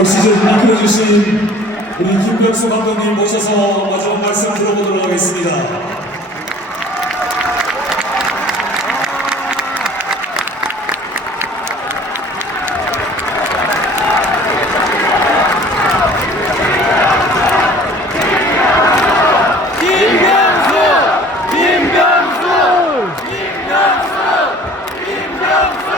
올 시즌 이끌어주신 우리 김병수 감독님 모셔서 마지막 말씀 들어보도록 하겠습니다. 김병수! 김병수! 김병수! 김병수!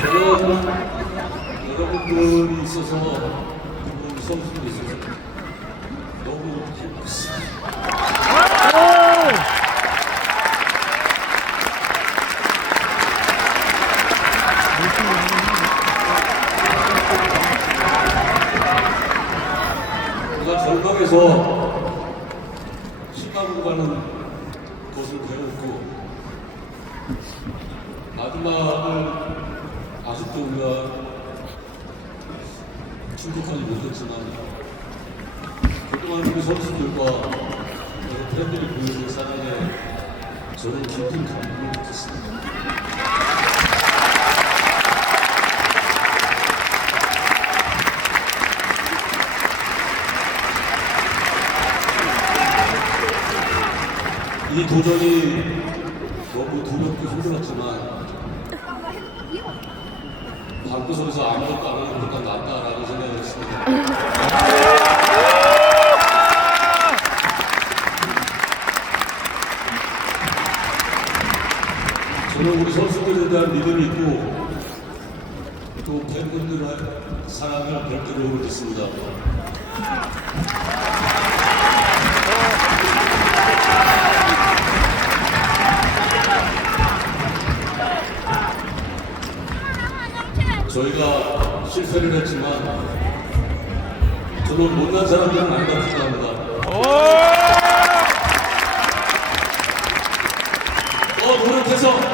저는 여러분들이 있어서 우리 선수들이 있어서 너무 기뻤습니다. 절박에서 시카고 가는 것을 배웠고 마지막을 아직도 우리가 충족하지 못했지만 그동안 우리 선수들과 여러 팬들이 보여준 사랑에 저는 깊은 감동을 느꼈습니다. 이 도전이 너무 두렵고 힘들었지만 방구석에서 아무것도 안 하는 것보다 낫다라는 생각 저는 우리 선수들에 대한 믿음이 있고 또 팬분들의 사랑을 별도로 믿습니다. 저희가 실패를 했지만 저는 못난 사람들은 아니라고 생각합니다. 더 노력해서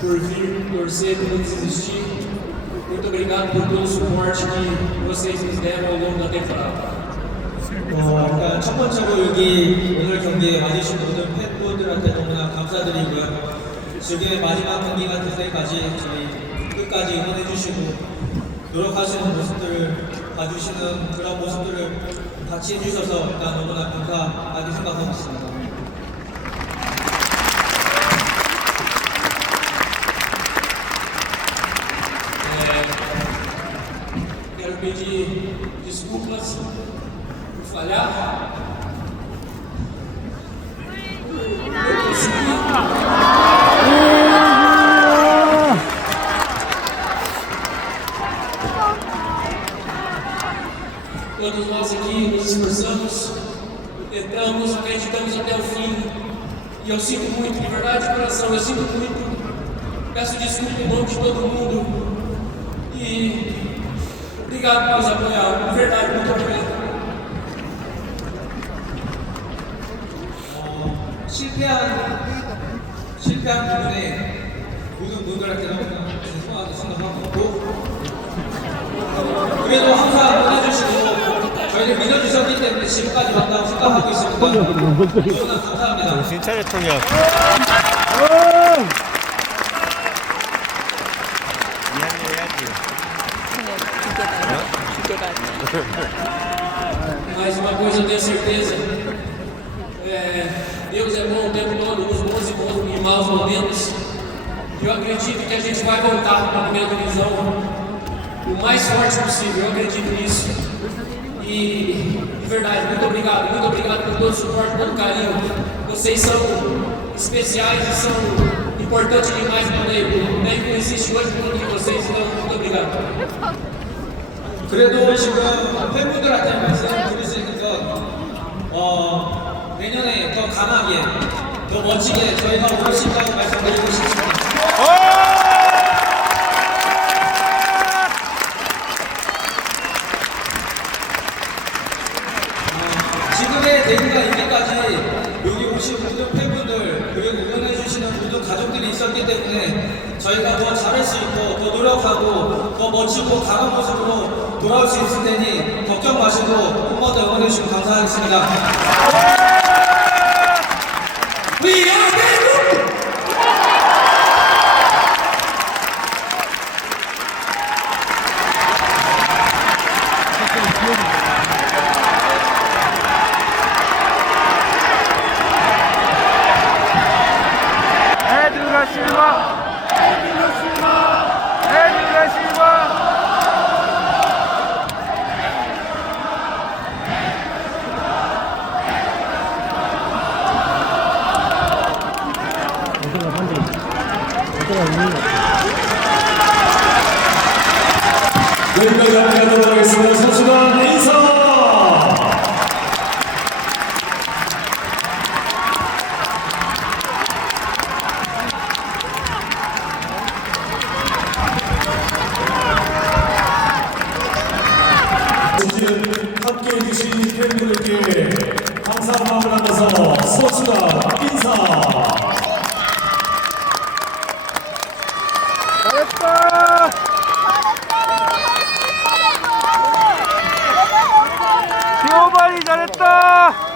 por vir torcer, por existir. Muito obrigado por todo o suporte que vocês nos deram ao longo da temporada. 어, 일단 첫 번째로 여기 오늘 경기에 와주신 모든 팬분들한테 너무나 감사드리고요. 지금의 마지막 경기가 될 때까지 저희 끝까지 응원해주시고 노력하시는 모습들을 봐주시는 그런 모습들을 같이 해주셔서 일단 너무나 감사하게 생각하고 있습니다. Quero pedir desculpas por falhar. Eu consegui. Todos nós aqui nos esforçamos, tentamos acreditamos até o fim. E eu sinto muito, de verdade, de coração, eu sinto muito. Peço desculpa em nome de todo mundo. E obrigado por nos apoiar. De verdade, muito obrigado. 실패한 실패한 부분에 모든 분들한테 너무나 죄송하다고 생각하고 그래도 항상 응원해주시고 저희를 믿어주셨기 때문에 지금까지 왔다고 생각하고 있습니다. 너무나 감사합니다. 정신 차려 통역. Mas uma coisa eu tenho certeza. É, Deus é bom o tempo todo, nos bons e bons e maus momentos. Eu acredito que a gente vai voltar para a primeira divisão o mais forte possível. Eu acredito nisso. E de verdade, muito obrigado, muito obrigado por todo o suporte, pelo carinho. Vocês são especiais e são importantes demais para o Nego. O não existe hoje por conta de vocês, então muito obrigado. 그래도 지금 팬분들한테 말씀드릴 수건 어, 내년에 더 강하게 더 멋지게 저희가 올수 있다고 말씀드리고 싶습니다. 어, 지금의 대구가 이기까지 여기 오신 모든 팬분들 그리고 응원해주시는 모든 가족들이 있었기 때문에 저희가 더 잘할 수 있고 더 노력하고 더 멋지고 강한 모습으로 돌아올 수 있을 테니 걱정 마시고 한 번 더 응원해 주시면 감사하겠습니다. 감사한 마음을 담아서 선수단 인사! 잘했다. 기호발이 잘했다.